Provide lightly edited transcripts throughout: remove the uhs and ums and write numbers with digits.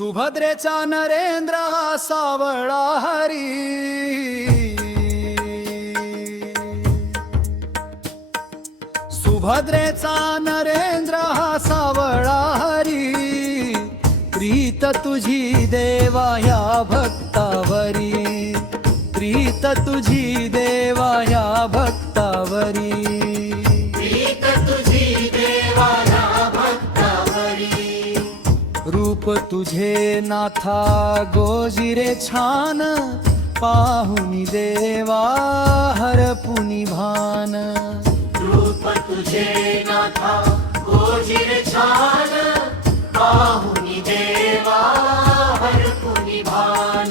सुभद्रेचा नरेंद्र हा सावळा हरी, सुभद्रेचा नरेंद्र हा सावळा हरी, प्रीत तुझी देवा या भक्तावरी, प्रीत तुझी देवा या भक्तावरी, प्रीत तुझी देवा या भक्तावरी। रूप तुझे नाथा गोजिरे छान, पाहुनी देवा हरपुनी भान, रूप तुझे नाथा गोजिर छान, पाहुनी देवा हरपुनी भान।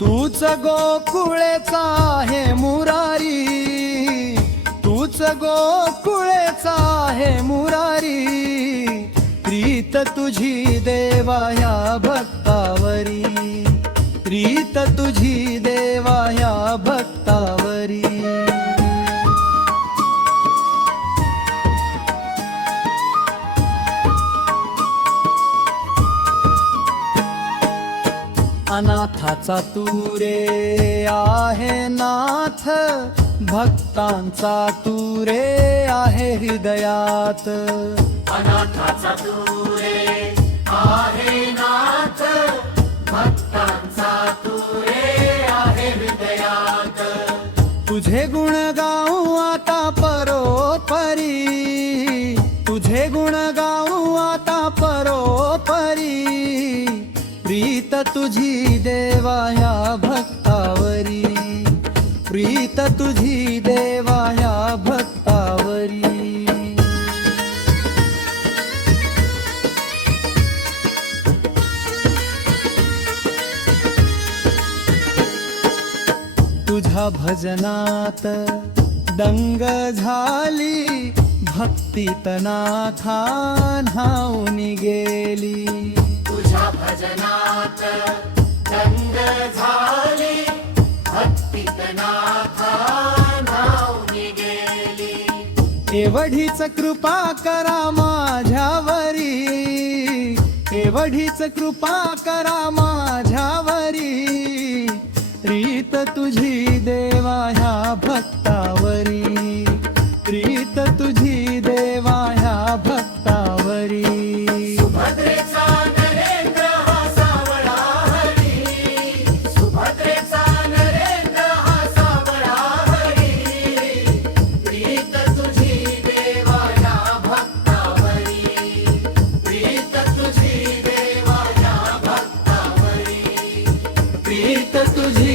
तूच गोकुळेचा आहे मुरारी, तूच गोकुळेचा आहे मुरारी, प्रीत तुझी देवा या भक्तावरी, प्रीत तुझी देवा या भक्तावरी। अनाथाचा तू रे आहे नाथ, भक्तांचा तू रे आहे हृदयात, अनाथाचा तू रे आहे नाथ, भक्तांचा तू रे आहे हृदयात। तुझे गुण गाऊ आता परोपरी, तुझे गुण गाऊ आता परोपरी, प्रीत तुझी देवा या भक्तावरी, प्रीत तुझी देवा या भक्तावरी। तुझ्या भजनात दंग झाली, भक्तीत नाथा न्हाऊन गेली, तुझ्या भजनात दंग झाली, भक्तीत नाथा न्हाऊन गेली। एवढीच कृपा करा माझ्यावरी, एवढीच कृपा करा माझ्यावरी, प्रीत तुझी देवा ह्या भक्तावरी, प्रीत तुझी देवा ह्या भक्तावरी। सुभद्रेचा नरेंद्र हा सावळा हरी, सुभद्रेचा नरेंद्र हा सावळा हरी, प्रीत तुझी देवा या भक्तावरी, प्रीत तुझी देवा या भक्तावरी, प्रीत तुझी